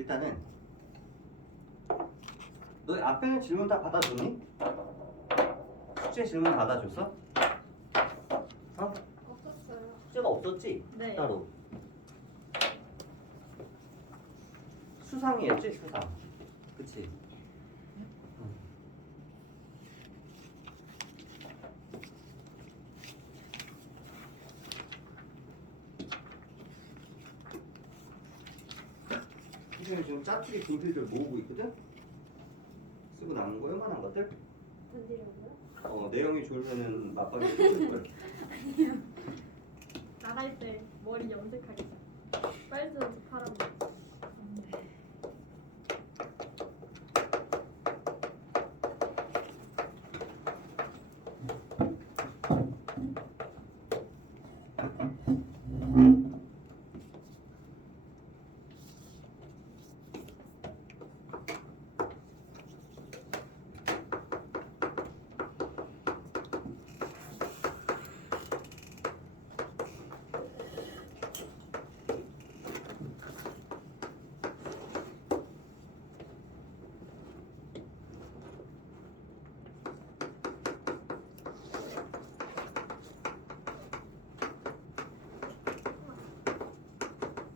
일단은 너 앞에는 질문 다 받아줬니? 숙제 질문 받아줬어? 어? 없었어요. 숙제가 없었지? 네. 따로 수상이었지? 수상. 그치? 응. 선생님 지금 짜투리 분필들 모으고 있거든? 쓰고 남은 거 요만한 것들? 뭔데요? 내용이 좋으면은 맞방에 쓸걸. 나갈 때 머리 염색하겠다. 빨주노트 파란 거.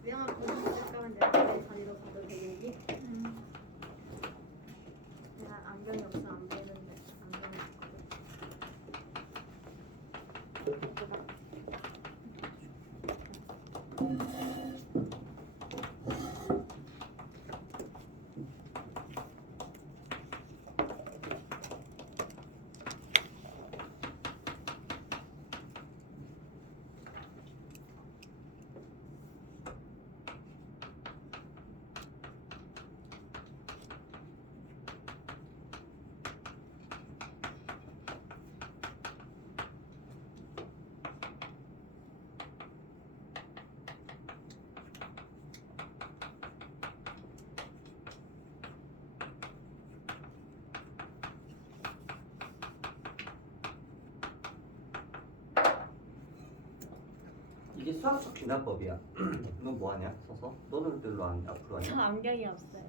미안한 거짓말 시작하면 내가 내 자리로 가도 되겠니? 내가 안경이 없어 안 보이는데 안경이 있거든. 이게 수학적 귀납법이야. 너 뭐하냐? 서서? 너는 일로 앞으로 저 하냐? 안경이 없어요.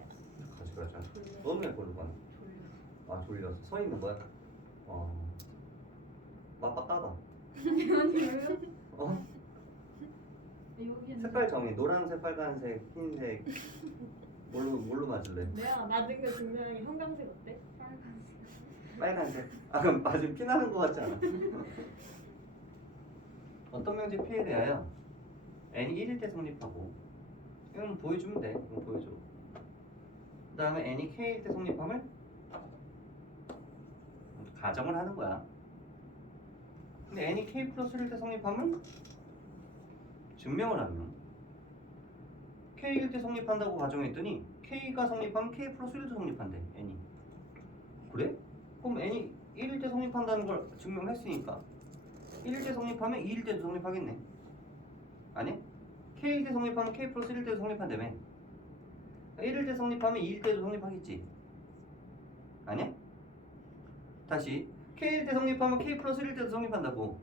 가져가자. 졸려. 너는 왜 걸로 가냐? 졸려. 아 졸려서 서 있는 거야? 맞박 따봐. 아니요. 어? 여기는 색깔 정해. 노란색, 빨간색, 흰색. 뭘로 맞을래? 내가 맞은 거 증명하기 형광색 어때? 빨간색. 빨간색. 아 그럼 맞으면 피나는 거 같지 않아? 어떤 명제 P에 대하여 n이 1일 때 성립하고 이건 보여주면 돼. 이거 보여줘. 그 다음에 n이 k일 때 성립함을 가정을 하는 거야. 근데 n이 k 플러스 1일 때 성립함을 증명을 하면 k일 때 성립한다고 가정했더니 k가 성립하면 k 플러스 1도 성립한대. n이. 그래? 그럼 n이 1일 때 성립한다는 걸 증명했으니까 1일 때 성립하면 2일 때도 성립하겠네. 아니? K일 때 성립하면 K 플러스 1일 때도 성립한다며. 1일 때 성립하면 2일 때도 성립하겠지. 아니야? 다시 K일 때 성립하면 K 플러스 1일 때도 성립한다고.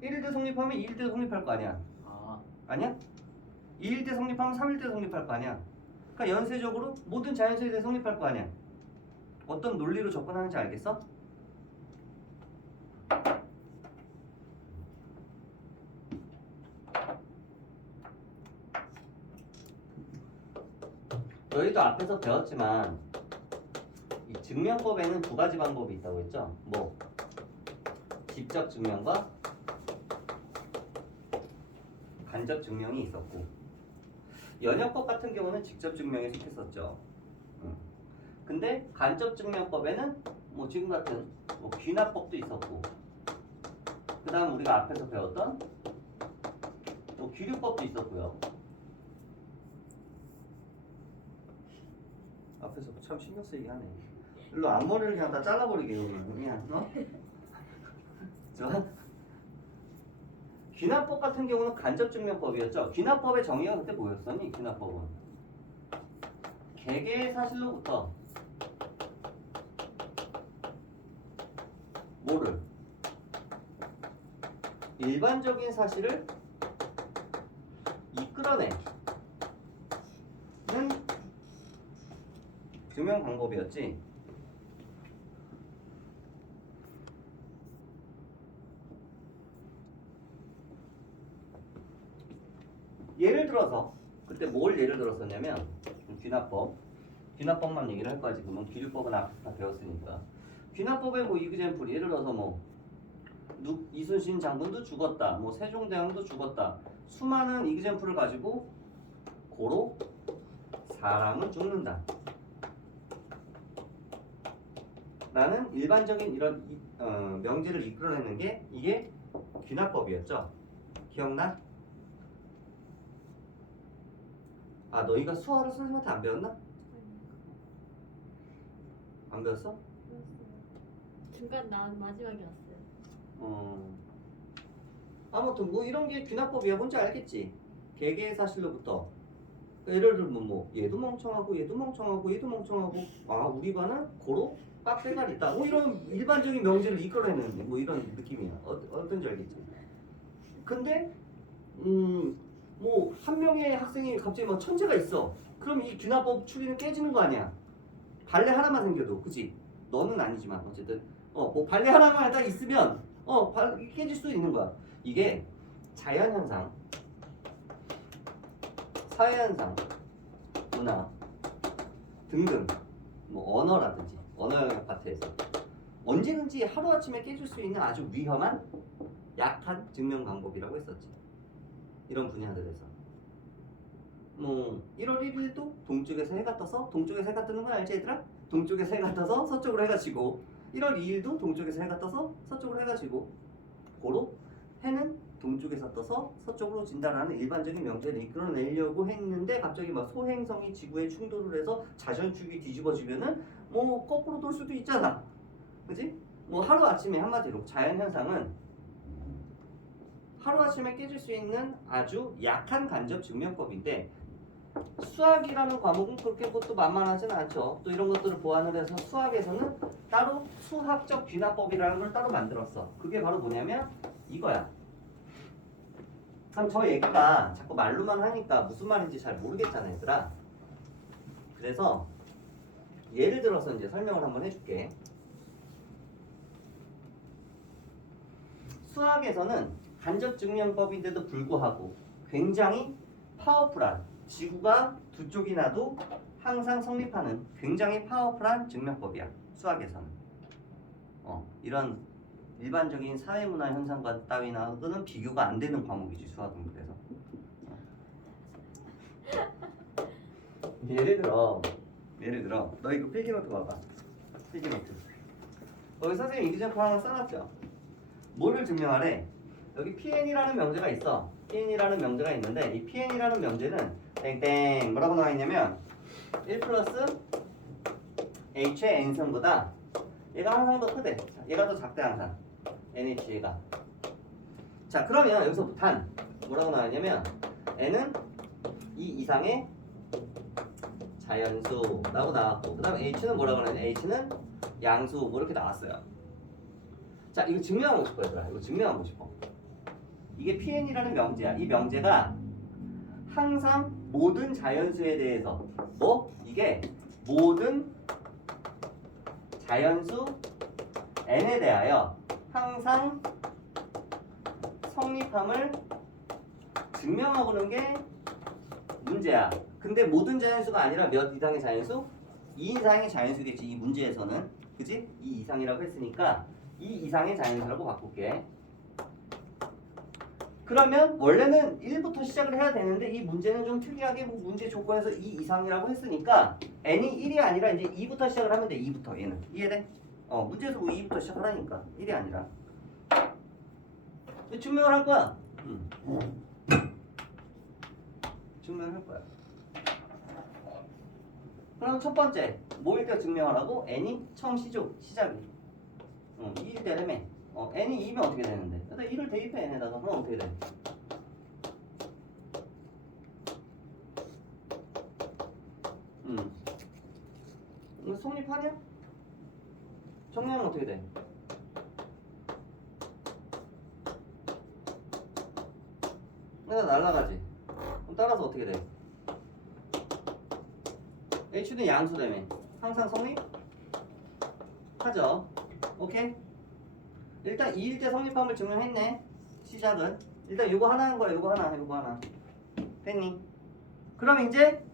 1일 때 성립하면 2일 때도 성립할 거 아니야. 아니야? 2일 때 성립하면 3일 때도 성립할 거 아니야. 그러니까 연쇄적으로 모든 자연수에 대해 성립할 거 아니야. 어떤 논리로 접근하는지 알겠어? 너희도 앞에서 배웠지만 이 증명법에는 두 가지 방법이 있다고 했죠? 뭐? 직접 증명과 간접 증명이 있었고 연역법 같은 경우는 직접 증명에 속했었죠. 근데 간접 증명법에는 뭐 지금 같은 뭐 귀납법도 있었고 그 다음 우리가 앞에서 배웠던 뭐 귀류법도 있었고요. 앞에서 참 신경 쓰이게 하네. 일로 앞머리를 그냥 다 잘라버리게 그냥 어? 저 귀납법 같은 경우는 간접증명법이었죠. 귀납법의 정의가 그때 뭐였었니? 귀납법은 개개의 사실로부터 뭐를? 일반적인 사실을 이끌어내 증명 방법이었지. 예를 들어서 그때 뭘 예를 들었었냐면 귀납법만 얘기를 할 거야. 지금은 기류법은 앞에서 다 배웠으니까. 귀납법의 뭐 이그젬플 예를 들어서 뭐 이순신 장군도 죽었다, 뭐 세종대왕도 죽었다, 수많은 이그젬플을 가지고 고로 사람은 죽는다 라는 일반적인 이런 명제를 이끌어내는 게 이게 귀납법이었죠. 기억나? 아, 너희가 수화를 선생님한테 안 배웠나? 안 배웠어? 중간 나온 마지막에 왔어요. 아무튼 뭐 이런 게 귀납법이야. 뭔지 알겠지? 개개의 사실로부터 예를 들면 뭐 얘도 멍청하고 얘도 멍청하고 얘도 멍청하고 아 우리 반은 고로 빡대가 있다. 뭐 이런 일반적인 명제를 이끌어내는 뭐 이런 느낌이야. 어떤지 알겠지? 근데 뭐 한 명의 학생이 갑자기 막 천재가 있어. 그럼 이 귀납법 추리는 깨지는 거 아니야? 발레 하나만 생겨도, 그치? 너는 아니지만 어쨌든 뭐 발레 하나만 딱 있으면 깨질 수 있는 거야. 이게 자연현상, 사회현상, 문화 등등 뭐 언어라든지 언어 영역 파트에서 언제든지 하루아침에 깨질 수 있는 아주 위험한 약한 증명 방법이라고 했었지. 이런 분야들에서 뭐 1월 1일도 동쪽에서 해가 떠서 동쪽에서 해가 뜨는 거 알지 얘들아? 동쪽에서 해가 떠서 서쪽으로 해가 지고 1월 2일도 동쪽에서 해가 떠서 서쪽으로 해가 지고 고로 해는 동쪽에서 떠서 서쪽으로 진다라는 일반적인 명제를 이끌어내려고 했는데 갑자기 막 소행성이 지구에 충돌을 해서 자전축이 뒤집어지면은 뭐 거꾸로 돌 수도 있잖아. 그지? 뭐 하루아침에 한마디로 자연현상은 하루아침에 깨질 수 있는 아주 약한 간접 증명법인데 수학이라는 과목은 그렇게 그것도 만만하지는 않죠. 또 이런 것들을 보완을 해서 수학에서는 따로 수학적 귀납법이라는 걸 따로 만들었어. 그게 바로 뭐냐면 이거야. 참 저 얘기가 자꾸 말로만 하니까 무슨 말인지 잘 모르겠잖아 얘들아. 그래서 예를 들어서 이제 설명을 한번 해줄게. 수학에서는 간접 증명법인데도 불구하고 굉장히 파워풀한, 지구가 두 쪽이 나도 항상 성립하는 굉장히 파워풀한 증명법이야. 수학에서는 이런 일반적인 사회문화 현상과 따위나는 비교가 안 되는 과목이지 수학은. 그래서 예를 들어 너 이거 필기노트 봐봐. 필기노트 여기 선생님 이그젠플 하나 써놨죠. 뭐를 증명하래? 여기 PN이라는 명제가 있어. PN이라는 명제가 있는데 이 PN이라는 명제는 땡땡 뭐라고 나와 있냐면 1 플러스 H의 N승보다 얘가 항상 더 크대. 얘가 더 작대 항상. NH가. 자 그러면 여기서 단 뭐라고 나와 있냐면 N은 이 이상의 자연수라고 나왔고 그 다음 H는 뭐라고 하냐면 H는 양수 뭐 이렇게 나왔어요. 자 이거 증명하고 싶어 얘들아. 이거 증명하고 싶어. 이게 PN이라는 명제야. 이 명제가 항상 모든 자연수에 대해서 이게 모든 자연수 n에 대하여 항상 성립함을 증명하고는 게 문제야. 근데 모든 자연수가 아니라 몇 이상의 자연수? 2 이상의 자연수겠지. 이 문제에서는. 그치? 2 이상이라고 했으니까 2 이상의 자연수라고 바꿀게. 그러면 원래는 1부터 시작을 해야 되는데 이 문제는 좀 특이하게 문제 조건에서 2 이상이라고 했으니까 n이 1이 아니라 이제 2부터 시작을 하면 돼. 2부터 얘는. 이해돼? 문제에서 뭐 2부터 시작을 하니까 1이 아니라. 증명을 할 거야. 증명을 할 거야. 그럼 첫 번째 뭐일 때 증명하라고? n이 처음 시작이 2일 때라며. n이 2면 어떻게 되는데? 일단 1을 대입해 n에다가. 그럼 어떻게 돼? 이거 성립하냐? 정리하면 어떻게 돼? 일단 날라가지. 그럼 따라서 어떻게 돼? h는 양수라며. 항상 성립하죠. 오케이? 일단 2일 때 성립함을 증명했네. 시작은 일단 요거 하나 한 거야. 요거 하나 됐니? 그럼 이제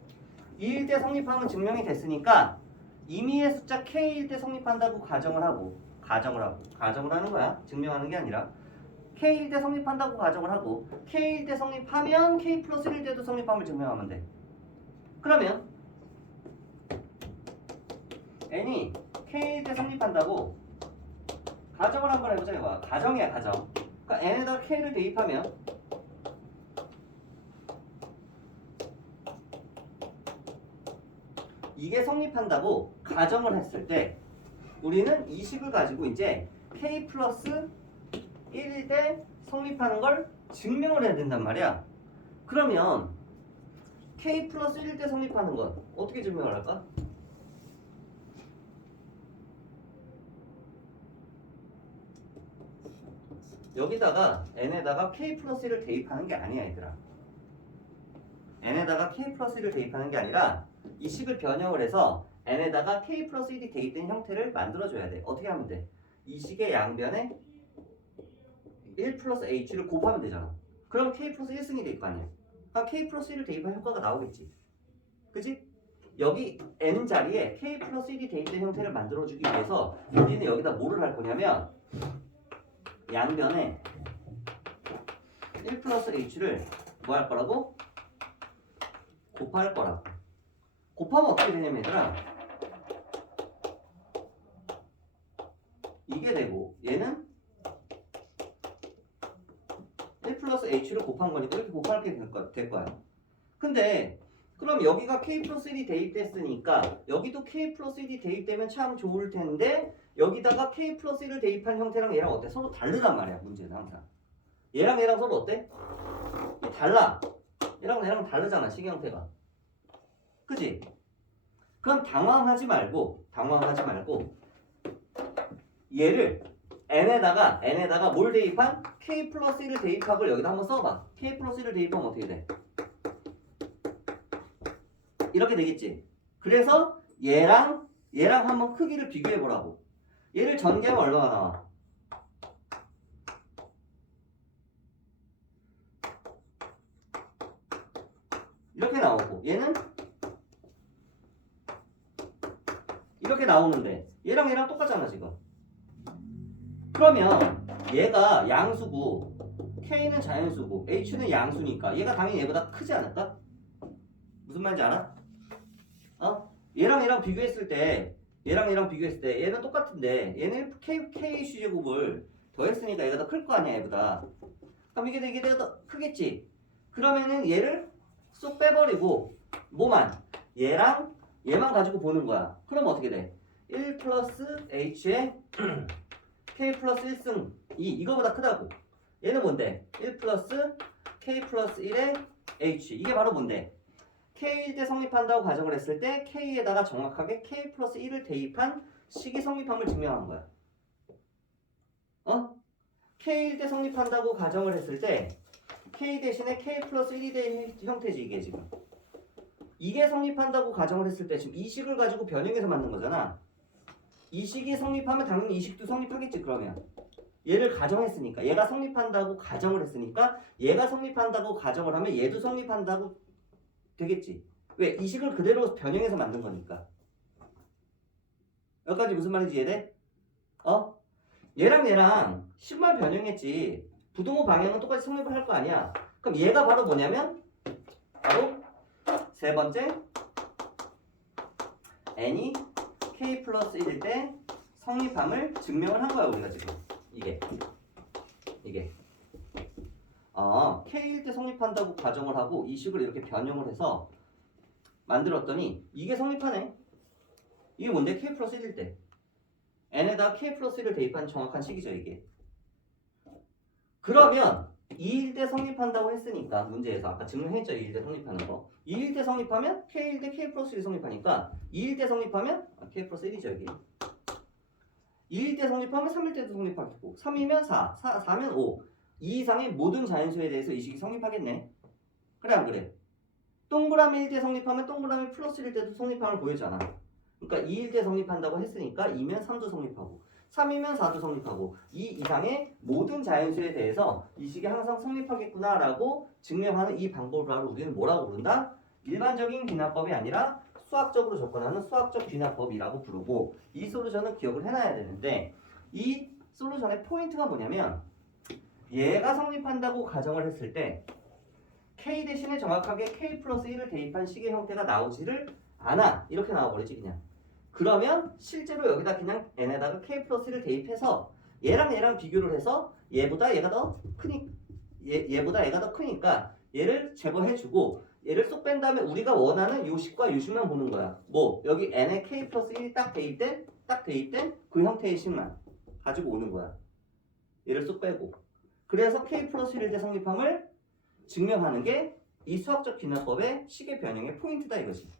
2일 때 성립함은 증명이 됐으니까 임의의 숫자 k일 때 성립한다고 가정을 하는 거야. 증명하는 게 아니라 k일 때 성립한다고 가정을 하고 k일 때 성립하면 k 플러스 1일 때도 성립함을 증명하면 돼. 그러면 n이 k일 때 성립한다고 가정을 한번 해보자. 이거야. 가정이야, 가정. 그러니까 n에다가 k를 대입하면 이게 성립한다고 가정을 했을 때 우리는 이 식을 가지고 이제 k 플러스 1일 때 성립하는 걸 증명을 해야 된단 말이야. 그러면 k 플러스 1일 때 성립하는 건 어떻게 증명을 할까? 여기다가 n에다가 k 플러스 1을 대입하는 게 아니야, 얘들아. n에다가 k 플러스 1을 대입하는 게 아니라 이 식을 변형을 해서 n에다가 k 플러스 1이 대입된 형태를 만들어줘야 돼. 어떻게 하면 돼? 이 식의 양변에 1 플러스 h를 곱하면 되잖아. 그럼 k 플러스 1승이 될 거 아니야. 그럼 k 플러스 1을 대입한 효과가 나오겠지. 그치? 여기 n 자리에 k 플러스 1이 대입된 형태를 만들어주기 위해서 우리는 여기다 뭐를 할 거냐면 양변에 1 플러스 h를 뭐 할 거라고? 곱할 거라고. 곱하면 어떻게 되냐면 얘들아 이게 되고 얘는 1 플러스 h를 곱한 거니까 이렇게 곱하게 될 거야. 근데 그럼 여기가 k 플러스 1이 대입됐으니까 여기도 k 플러스 1이 대입되면 참 좋을 텐데 여기다가 k 플러스 1을 대입한 형태랑 얘랑 어때? 서로 다르단 말이야. 문제는 항상 얘랑 얘랑 서로 어때? 달라. 얘랑 다르잖아. 식 형태가. 그지? 그럼 당황하지 말고 얘를 n에다가 뭘 대입한? k 플러스 1을 대입하고 여기다 한번 써봐. k 플러스 1을 대입하면 어떻게 돼? 이렇게 되겠지. 그래서 얘랑 한번 크기를 비교해 보라고. 얘를 전개하면 얼마나 나와? 이렇게 나오고 얘는 이렇게 나오는데 얘랑 똑같잖아 지금. 그러면 얘가 양수고 k는 자연수고 h는 양수니까 얘가 당연히 얘보다 크지 않을까? 무슨 말인지 알아? 얘랑 비교했을 때 얘는 똑같은데 얘는 k 슈제곱을 더했으니까 얘가 더 클 거 아니야 얘보다. 그럼 이게 더 크겠지. 그러면은 얘를 쏙 빼버리고 얘만 가지고 보는 거야. 그럼 어떻게 돼? 1 플러스 h에 k 플러스 1승 2 이거보다 크다고. 얘는 뭔데? 1 플러스 k 플러스 1에 h 이게 바로 뭔데? k일 때 성립한다고 가정을 했을 때 k에다가 정확하게 k 플러스 1을 대입한 식이 성립함을 증명한 거야. k일 때 성립한다고 가정을 했을 때 k 대신에 k 플러스 1이 된 형태지 이게 지금. 이게 성립한다고 가정을 했을 때 지금 이 식을 가지고 변형해서 만든 거잖아. 이 식이 성립하면 당연히 이 식도 성립하겠지. 그러면 얘를 가정했으니까 얘가 성립한다고 가정을 했으니까 얘가 성립한다고 가정을 하면 얘도 성립한다고 되겠지. 왜? 이 식을 그대로 변형해서 만든 거니까. 여기까지 무슨 말인지 이해돼? 얘랑 식만 변형했지 부등호 방향은 똑같이 성립을 할 거 아니야. 그럼 얘가 바로 뭐냐면 바로 세 번째 n이 k 플러스 1일 때 성립함을 증명을 한 거야 우리가 지금. 이게 k일 때 성립한다고 가정을 하고 이 식을 이렇게 변형을 해서 만들었더니 이게 성립하네. 이게 뭔데? k 플러스 1일 때 n에다 k 플러스 1을 대입한 정확한 식이죠 이게. 그러면 2일 때 성립한다고 했으니까 문제에서 아까 증명했죠. 2일 때 성립하는 거. 2일 때 성립하면 k일 때 k 플러스 1이 성립하니까 2일 때 성립하면 k 플러스 1이죠 여기. 2일 때 성립하면 3일 때도 성립하겠고 3이면 4면 5 이 이상의 모든 자연수에 대해서 이 식이 성립하겠네. 그래 안 그래? 동그라미 1때 성립하면 동그라미 플러스 1일 때도 성립함을 보여주잖아. 그러니까 2일 때 성립한다고 했으니까 2면 3도 성립하고 3이면 4도 성립하고 2 이상의 모든 자연수에 대해서 이 식이 항상 성립하겠구나라고 증명하는 이 방법을 바로 우리는 뭐라고 부른다? 일반적인 귀납법이 아니라 수학적으로 접근하는 수학적 귀납법이라고 부르고 이 솔루션은 기억을 해놔야 되는데 이 솔루션의 포인트가 뭐냐면 얘가 성립한다고 가정을 했을 때 K 대신에 정확하게 K 플러스 1을 대입한 식의 형태가 나오지를 않아. 이렇게 나와버리지 그냥. 그러면 실제로 여기다 그냥 n에다가 K 플러스 1을 대입해서 얘랑 비교를 해서 얘보다 얘가 더 크니 얘보다 얘가 더 크니까 얘를 제거해주고 얘를 쏙 뺀 다음에 우리가 원하는 요식과 요식만 보는 거야. 뭐 여기 n에 K 플러스 1이 딱 대입된 그 형태의 식만 가지고 오는 거야. 얘를 쏙 빼고. 그래서 K 플러스 1의 성립함을 증명하는 게 이 수학적 귀납법의 식의 변형의 포인트다 이거지.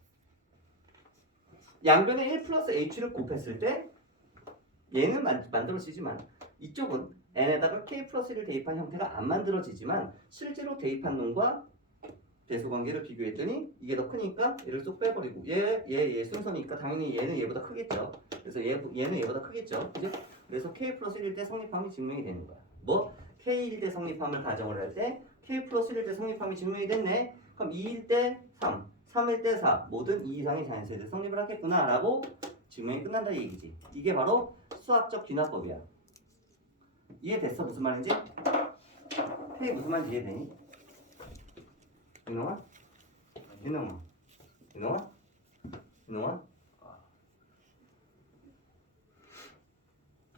양변에 1 플러스 h를 곱했을 때 얘는 만들어지지만 이쪽은 n에다가 k 플러스 1을 대입한 형태가 안 만들어지지만 실제로 대입한 놈과 대소관계를 비교했더니 이게 더 크니까 얘를 쏙 빼버리고 얘 순서니까 당연히 얘는 얘보다 크겠죠. 그래서 얘는 얘보다 크겠죠. 그죠? 그래서 k 플러스 1일 때 성립함이 증명이 되는 거야. 뭐 k1 때 성립함을 가정을 할 때 k 플러스 1일 때 성립함이 증명이 됐네. 그럼 2일 때 3, 3일 때 4 모든 2 이상의 자연수에 성립을 하겠구나 라고 증명이 끝난다 이 얘기지. 이게 바로 수학적 귀납법이야. 이해됐어? 무슨 말인지? 테이 무슨 말인지 이해되니? 윤홍아? 윤홍아? 윤홍아? 윤홍아?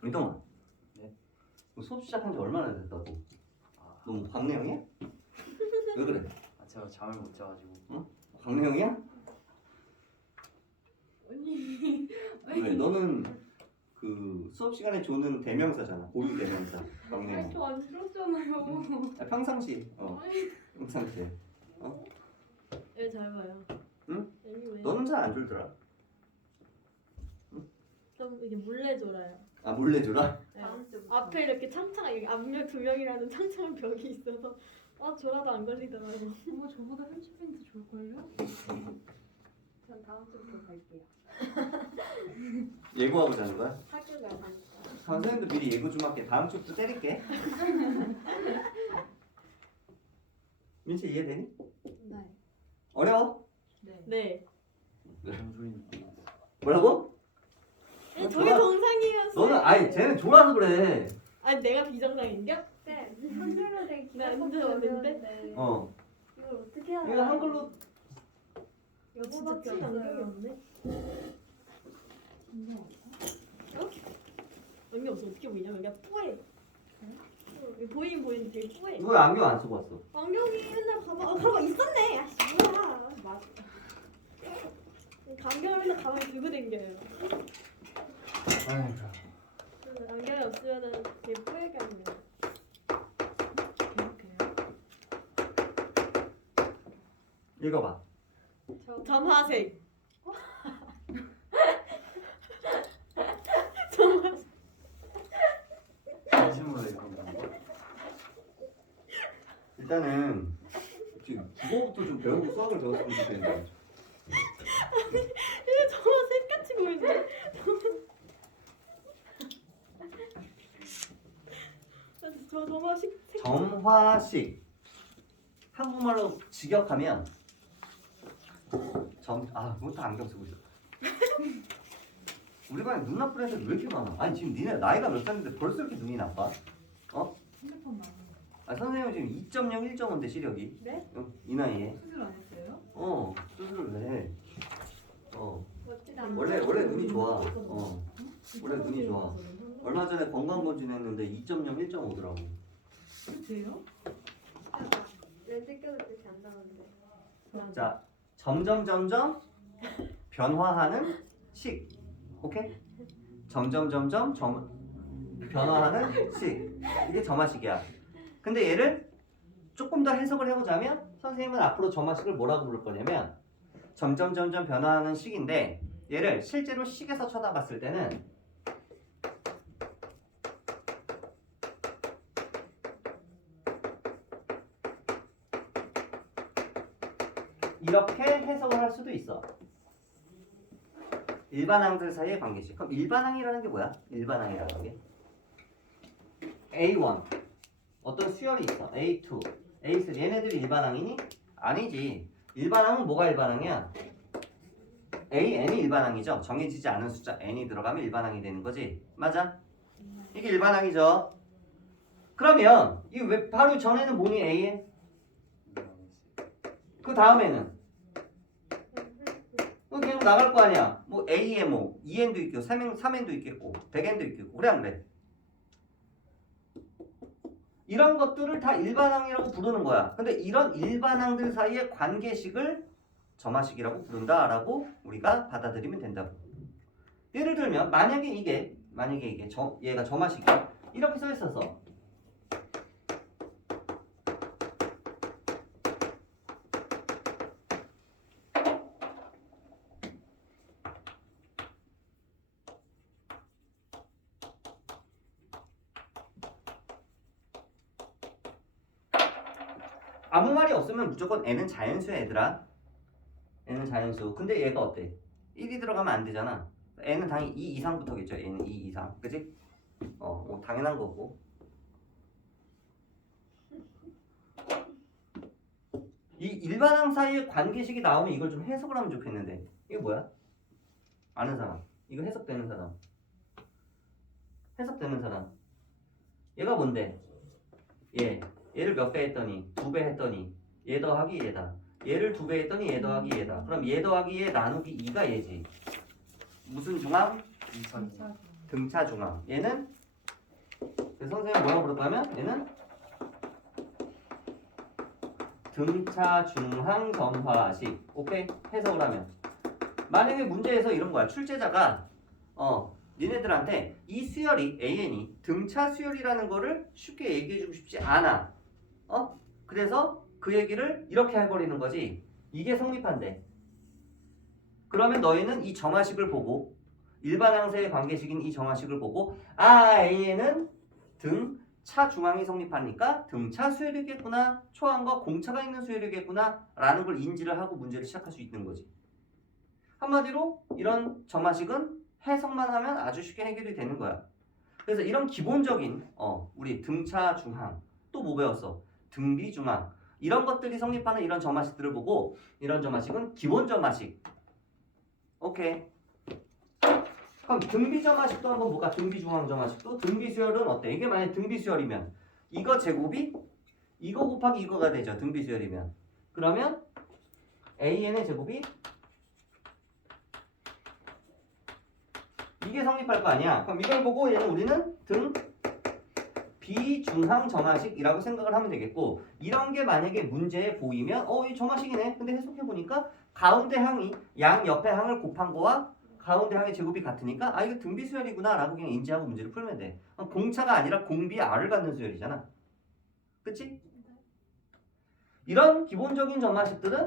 윤동아? 네? 너 수업 시작한 지 얼마나 됐다고? 너 뭐 광내형이야? 왜 그래? 아, 제가 잠을 못 자가지고. 광내형이야? 언니. 왜? 너는 그 수업 시간에 조는 대명사잖아. 고유 대명사. 광내형. 저안 들었잖아요. 평상시. 평상시에. 얘잘 봐요. 응? 여기 왜? 너는 잘 안 졸더라. 좀 이게 몰래 졸아요. 아 몰래 졸아? 네. 앞에 이렇게 창창 여기 앞면 2명이라는 창창한 벽이 있어서 졸아도 안 걸리더라고. 어머 저보다 30분 더 좋을걸요? 전 다음 주부터 갈게요. 예고하고 자는 거야? 학교가 가니까. 선생님도 미리 예고 좀 할게. 다음 주부터 때릴게. 민채 이해되니? 네. 어려워? 네. 무슨 소리입니까? 뭐라고? 저게 정상이었어요. 너는 아니 쟤는 졸아서 그래. 아니 내가 비정상인겨? 네, 한글로 된 나 안 기본법도 들었는데? 어려운데 어. 이걸 어떻게 하나? 이거 한글로 진짜 여보밖에 친 안경이 없어요. 없네. 안경 없어 어떻게 보이냐? 여기가 뿌해. 보이는 되게 뿌해. 이거 왜 안경 안 쓰고 왔어? 안경이 맨날 가방 있었네. 아씨 뭐야? 맞아. 안경을 맨날 가방에 들고 댕겨요. 아이고. 그래서 안경이 없으면은 되게 뿌해가지고. 읽어봐. 점화색. 점화색. 진심으로 읽었는데. 일단은 지금 국어부터 좀 배우고 수학을 배웠으면 좋겠는데. 이게 점화색 같이 보이는데. 저 점화색. 점화식. 한국말로 직역하면 그것도 안경 쓰고 있어. 우리 반에 눈 나쁜 애들 왜 이렇게 많아? 아니 지금 니네 나이가 몇 살인데 벌써 이렇게 눈이 나빠? 핸드폰 나오는 선생님은 지금 2.0, 1.5인데 시력이. 네? 이 나이에. 수술 안 했어요? 수술을 왜 해? 멋지다. 원래 눈이 좋아. 원래 눈이 좋아. 얼마 전에 건강검진 했는데 2.0, 1.5더라고. 돼요? 렌즈 껴도 뜻이 안 나오는데. 자, 점점 변화하는 식. 오케이? 점점 변화하는 식. 이게 점화식이야. 근데 얘를 조금 더 해석을 해보자면 선생님은 앞으로 점화식을 뭐라고 부를 거냐면 점점 변화하는 식인데 얘를 실제로 식에서 쳐다봤을 때는 이렇게 해석을 할 수도 있어. 일반항들 사이의 관계식. 그럼 일반항이라는 게 뭐야? 일반항이라는 게 A1 어떤 수열이 있어. A2, A3 얘네들이 일반항이니? 아니지. 일반항은 뭐가 일반항이야? AN이 일반항이죠. 정해지지 않은 숫자 n이 들어가면 일반항이 되는 거지. 맞아? 이게 일반항이죠. 그러면 이 왜 바로 전에는 뭐니 AN? 그 다음에는 그냥 나갈 거 아니야. 뭐 A에 뭐 2n도 있고 3n도 있겠고 100n도 있겠고 그래 안 그래? 이런 것들을 다 일반항이라고 부르는 거야. 근데 이런 일반항들 사이의 관계식을 점화식이라고 부른다라고 우리가 받아들이면 된다고. 예를 들면 만약에 이게 얘가 점화식이야. 이렇게 써 있어서 아무 말이 없으면 무조건 n은 자연수야 얘들아. n은 자연수. 근데 얘가 어때? 1이 들어가면 안 되잖아. n은 당연히 2 이상부터겠죠. n은 2 이상. 그지? 뭐 당연한 거고. 이 일반항 사이의 관계식이 나오면 이걸 좀 해석을 하면 좋겠는데. 이게 뭐야? 아는 사람. 이거 해석되는 사람. 해석되는 사람. 얘가 뭔데? 얘를 몇 배 했더니 2배 했더니 얘 더하기 얘다. 얘를 2배 했더니 얘 더하기 얘다. 그럼 얘 더하기 얘 나누기 2가 얘지. 무슨 중항? 등차 중항. 얘는 그래서 선생님이 뭐라고 부를까면 얘는 등차 중항 점화식. 오케이? 해석을 하면 만약에 문제에서 이런 거야. 출제자가 니네들한테 이 수열이 AN이 등차 수열이라는 거를 쉽게 얘기해주고 싶지 않아. 그래서 그 얘기를 이렇게 해버리는 거지. 이게 성립한대. 그러면 너희는 이 점화식을 보고 일반항세의 관계식인 이 점화식을 보고 AN은 등차 중항이 성립하니까 등차 수열이겠구나. 초항과 공차가 있는 수열이겠구나 라는 걸 인지를 하고 문제를 시작할 수 있는 거지. 한마디로 이런 점화식은 해석만 하면 아주 쉽게 해결이 되는 거야. 그래서 이런 기본적인 우리 등차 중항 또 뭐 배웠어? 등비 중항 이런 것들이 성립하는 이런 점화식들을 보고 이런 점화식은 기본 점화식. 오케이. 그럼 등비 점화식도 한번 볼까? 등비 중항 점화식도 등비 수열은 어때? 이게 만약 등비 수열이면 이거 제곱이 이거 곱하기 이거가 되죠. 등비 수열이면 그러면 AN의 제곱이 이게 성립할 거 아니야. 그럼 이걸 보고 얘는 우리는 등 비중항 점화식이라고 생각을 하면 되겠고 이런 게 만약에 문제에 보이면 이 점화식이네. 근데 해석해 보니까 가운데 항이 양 옆에 항을 곱한 거와 가운데 항의 제곱이 같으니까 이거 등비 수열이구나 라고 그냥 인지하고 문제를 풀면 돼. 공차가 아니라 공비 R을 갖는 수열이잖아. 그치? 이런 기본적인 점화식들은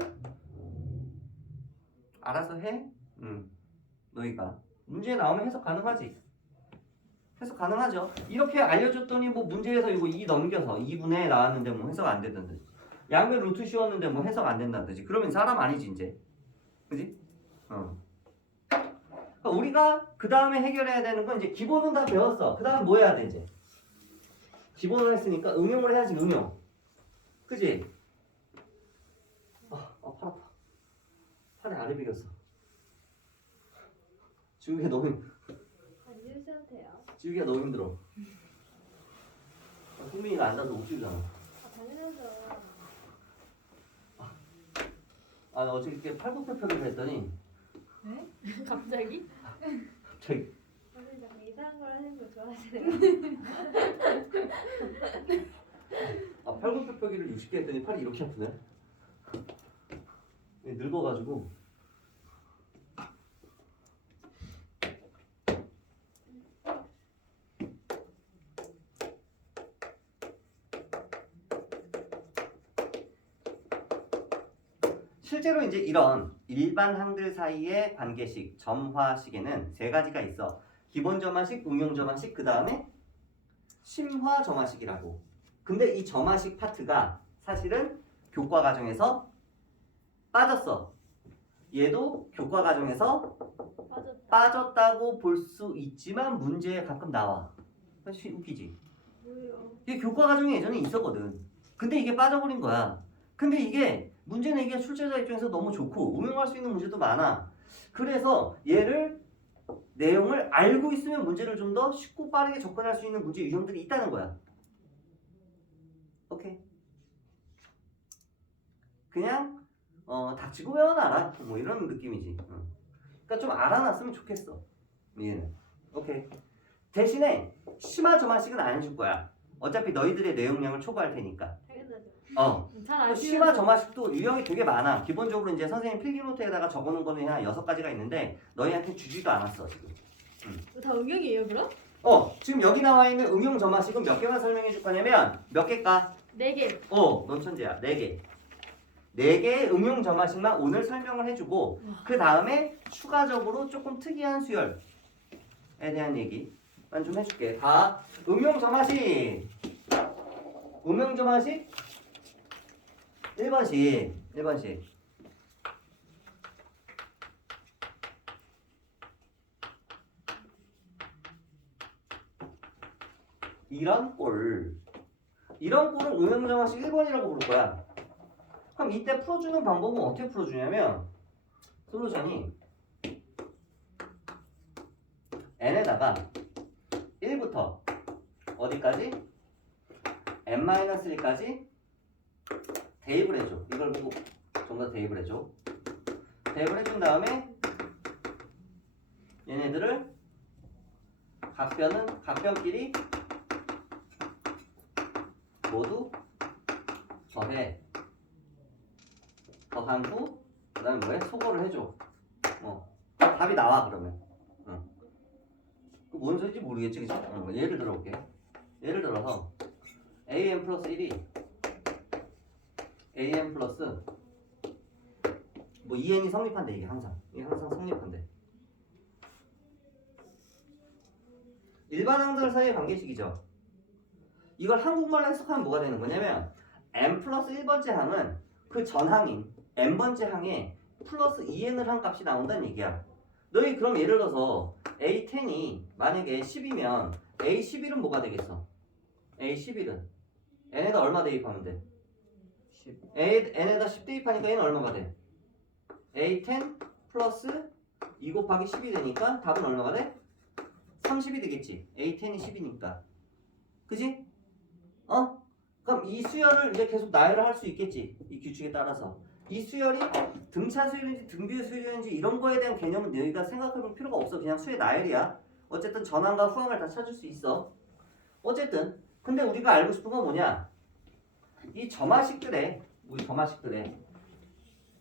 알아서 해. 너희가 문제에 나오면 해석 가능하지. 해석 가능하죠. 이렇게 알려줬더니 뭐 문제에서 이거 2 넘겨서 2분의 나왔는데 뭐 해석 안 되던데. 양배 루트 씌웠는데 뭐 해석 안 된다든지. 그러면 사람 아니지 이제. 그지? 그러니까 우리가 그 다음에 해결해야 되는 건 이제 기본은 다 배웠어. 그 다음 뭐 해야 돼 이제? 기본을 했으니까 응용을 해야지 응용. 그지? 팔 아파. 팔에 알이 비겼어. 지우기가 너무 안 주셔도 돼요. 지우기가 너무 힘들어. 승민이가 앉아서 못 지우잖아. 당연하죠. 어저께 팔굽혀펴기를 했더니 네? 갑자기? 갑자기 선생님 약간 이상한 걸 하는 거 좋아하시네요. 팔굽혀펴기를 60개 했더니 팔이 이렇게 아프네. 늙어가지고. 실제로 이제 이런 일반항들 사이의 관계식, 점화식에는 세 가지가 있어. 기본 점화식, 응용 점화식, 그 다음에 심화 점화식이라고. 근데 이 점화식 파트가 사실은 교과 과정에서 빠졌어. 얘도 교과 과정에서 빠졌다. 빠졌다고 볼 수 있지만 문제에 가끔 나와. 사실 웃기지? 뭐예요? 이게 교과 과정에 예전에 있었거든. 근데 이게 빠져버린 거야. 근데 이게 문제 내기가 출제자 입장에서 너무 좋고 응용할 수 있는 문제도 많아. 그래서 얘를 내용을 알고 있으면 문제를 좀 더 쉽고 빠르게 접근할 수 있는 문제 유형들이 있다는 거야. 오케이. 그냥 닥치고 외워놔라. 뭐 이런 느낌이지. 그러니까 좀 알아놨으면 좋겠어. 얘는. 오케이. 대신에 심화 점화식은 안 해줄 거야. 어차피 너희들의 내용량을 초과할 테니까. 당연하죠. 잘 또 아시는 심화 점화식도 유형이 되게 많아. 기본적으로 이제 선생님 필기노트에다가 적어놓은 거는 한 6가지가 있는데 너희한테 주지도 않았어 지금. 다 응용이에요 그럼? 지금 여기 나와 있는 응용 점화식은 몇 개만 설명해 줄 거냐면 몇 개일까? 4개. 넌 천재야. 4개. 4개의 응용 점화식만 오늘 설명을 해주고 그 다음에 추가적으로 조금 특이한 수열에 대한 얘기만 좀 해줄게. 다 응용 점화식. 응용 점화식 1번씩. 이런 꼴을 응용 점화식 1번이라고 부를 거야. 그럼 이때 풀어주는 방법은 어떻게 풀어주냐면 솔루션이 n에다가 1부터 어디까지? n-1까지 대입을 해줘. 이걸 보고 전부 다 대입을 해줘. 대입을 해준 다음에 얘네들을 각변끼리 모두 더해. 더한 후 그 다음에 뭐해? 소거를 해줘. 답이 나와 그러면. 뭔 소리인지 모르겠지 그치? 예를 들어볼게. 예를 들어서 an 플러스 1이 an 플러스 뭐 2n이 성립한대. 이게 항상 성립한대. 일반 항들 사이의 관계식이죠. 이걸 한국말로 해석하면 뭐가 되는 거냐면 n 플러스 1번째 항은 그 전항인 n번째 항에 플러스 2n을 한 값이 나온다는 얘기야. 너희 그럼 예를 들어서 A10이 만약에 10이면 A11은 뭐가 되겠어? A11은 n에다 얼마 대입하면 돼? 10. n에다 10 대입하니까 얘는 얼마가 돼? A10 플러스 2 곱하기 10이 되니까 답은 얼마가 돼? 30이 되겠지. A10이 10이니까. 그지? 그럼 이 수열을 이제 계속 나열을 할 수 있겠지. 이 규칙에 따라서. 이 수열이 등차 수열인지 등비의 수열인지 이런 거에 대한 개념은 너희가 생각해 볼 필요가 없어. 그냥 수의 나열이야. 어쨌든 전항과 후항을 다 찾을 수 있어. 어쨌든 근데 우리가 알고 싶은 건 뭐냐? 이 점화식들의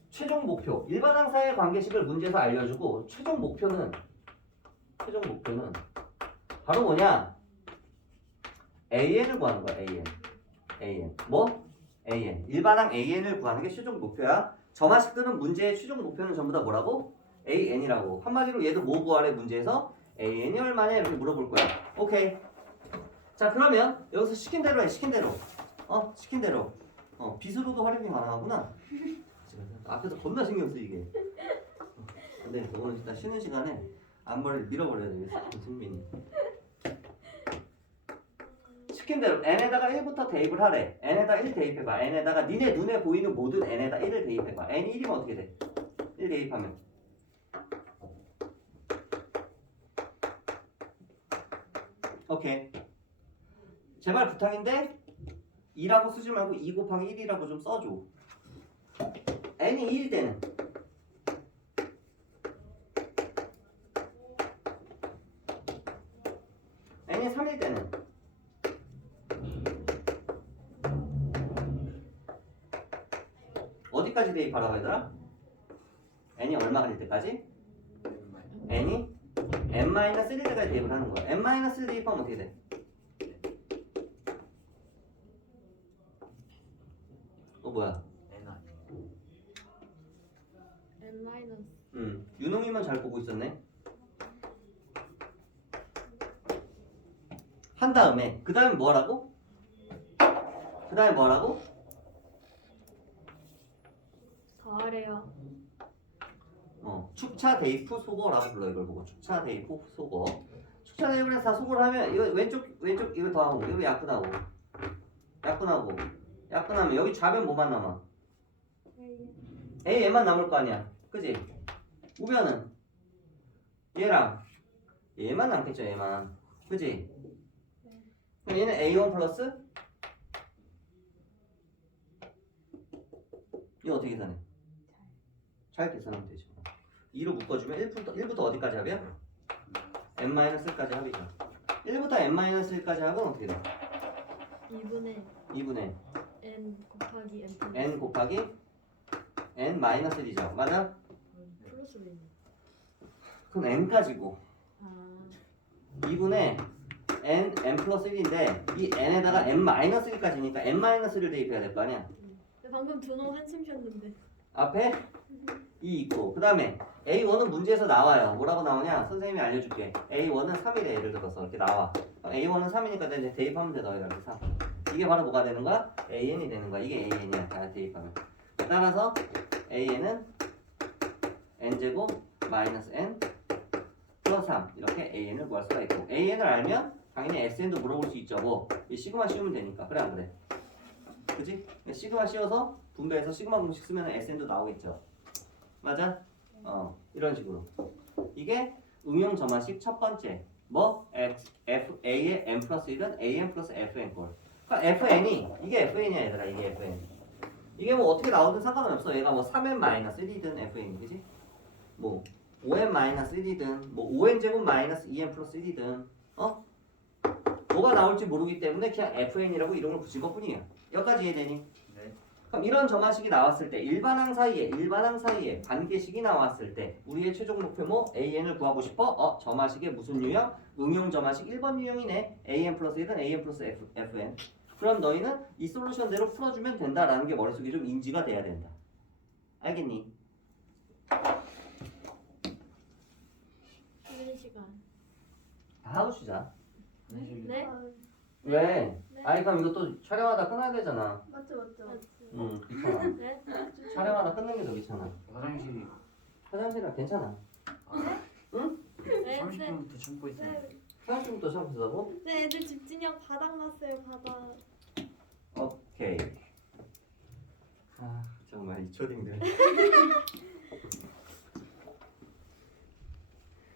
최종 목표, 일반 항사의 관계식을 문제에서 알려주고 최종 목표는 바로 뭐냐? AN을 구하는 거야. AN. 뭐? AN. 일반항 AN을 구하는 게 최종 목표야. 점화식들은 문제의 최종 목표는 전부 다 뭐라고? AN이라고. 한마디로 얘도 뭐 구하래 문제에서? AN이 얼마냐 이렇게 물어볼 거야. 오케이. 자 그러면 여기서 시킨 대로 해. 시킨 대로. 빗으로도 활용이 가능하구나. 앞에서 겁나 신경 쓰이게. 근데 오늘 일단 쉬는 시간에 앞머리를 밀어버려야 되겠어. 승민이. 시킨 대로 n에다가 1부터 대입을 하래. n에다 1 대입해봐. n에다가 니네 눈에 보이는 모든 n에다 1을 대입해봐. n이 1이면 어떻게 돼? 1 대입하면 오케이. 제발 부탁인데 2라고 쓰지 말고 2 곱하기 1이라고 좀 써줘. n이 2일 때는 n이 3일 때는 어디까지 대입하라고 얘들아? n이 얼마가 될 때까지? n이 n-1일 때까지 대입을 하는 거야. n-1 대입하면 어떻게 돼? 뭐야? n 아니에요. n 마이너스. 윤홍이만 잘 보고 있었네. 한 다음에 그 다음에 뭐라고? 더하래요. 축차 대입 후 소거라고 불러. 이걸 보고 축차 대입 후 소거. 축차 대입을 해서 다 소거를 하면 이거 왼쪽 이거 더하고 이거 약분하고 약분하면 여기 좌변 뭐만 남아? A 얘만 남을 거 아니야. 그지? 우변은 얘랑 얘만 남겠죠. 얘만. 그지? 그럼 얘는 A1 플러스 이거 어떻게 계산해? 잘 계산하면 되죠. 2로 묶어주면 1부터 어디까지 합이야? n-1까지 합이죠. 1부터 n-1까지 합은 어떻게 돼? 2분의 n 곱하기 n 플러스 n 곱하기 n-1이죠. 맞아? 플러스로 있네. 그럼 n까지고 아 2분의 n 플러스 1인데 이 n에다가 n-1까지니까 n-1을 대입해야 될 거 아니야. 방금 준호 한숨 쉬었는데. 앞에 2 있고 그 다음에 A1은 문제에서 나와요. 뭐라고 나오냐? 선생님이 알려줄게. A1은 3이래. 예를 들어서 이렇게 나와. A1은 3이니까 이제 대입하면 돼. 너희가 이렇게 3. 이게 바로 뭐가 되는 거야? AN이 되는 거야. 이게 AN이야. 다 대입하면. 따라서 AN은 n제곱 마이너스 n 플러스 3 이렇게 AN을 구할 수가 있고 AN을 알면 당연히 SN도 물어볼 수 있죠. 뭐 이 시그마 씌우면 되니까. 그래 안 그래? 그치? 시그마 씌워서 분배해서 시그마 공식 쓰면 SN도 나오겠죠. 맞아? 이런 식으로. 이게 응용 점화식 첫 번째. 뭐? A의 n 플러스 1은 AN 플러스 FN 꼴. 그러니까 FN이 이게 FN이야 얘들아. 이게 FN. 이게 뭐 어떻게 나오든 상관은 없어. 얘가 뭐 3n 마이너스 1이든 FN이 그지? 뭐 5n 마이너스 1이든 뭐 5n 제곱 마이너스 2n 플러스 1이든 뭐가 나올지 모르기 때문에 그냥 FN이라고 이름을 붙인 것 뿐이야. 여기까지 이해되니? 네. 그럼 이런 점화식이 나왔을 때 일반항 사이에 관계식이 나왔을 때 우리의 최종 목표 AN을 구하고 싶어? 점화식의 무슨 유형? 응용 점화식 1번 유형이네. AN 플러스 1은 AN 플러스 FN. 그럼 너희는 이 솔루션대로 풀어주면 된다라는 게 머릿속에 좀 인지가 돼야 된다. 알겠니? 쉬는 시간. 다 하고 쉬자. 네? 왜? 네. 아니 그럼 이것도 촬영하다 끝나야 되잖아. 맞죠. 귀찮아. 네? 촬영하다 끝내는 게 더 귀찮아. 화장실이 화장실은 괜찮아. 네? 30분부터 참고 있어요. 네. 30분부터 참고서고. 네, 애들 집진영 바닥 났어요. 바닥. 오케이. 정말 이 초딩들.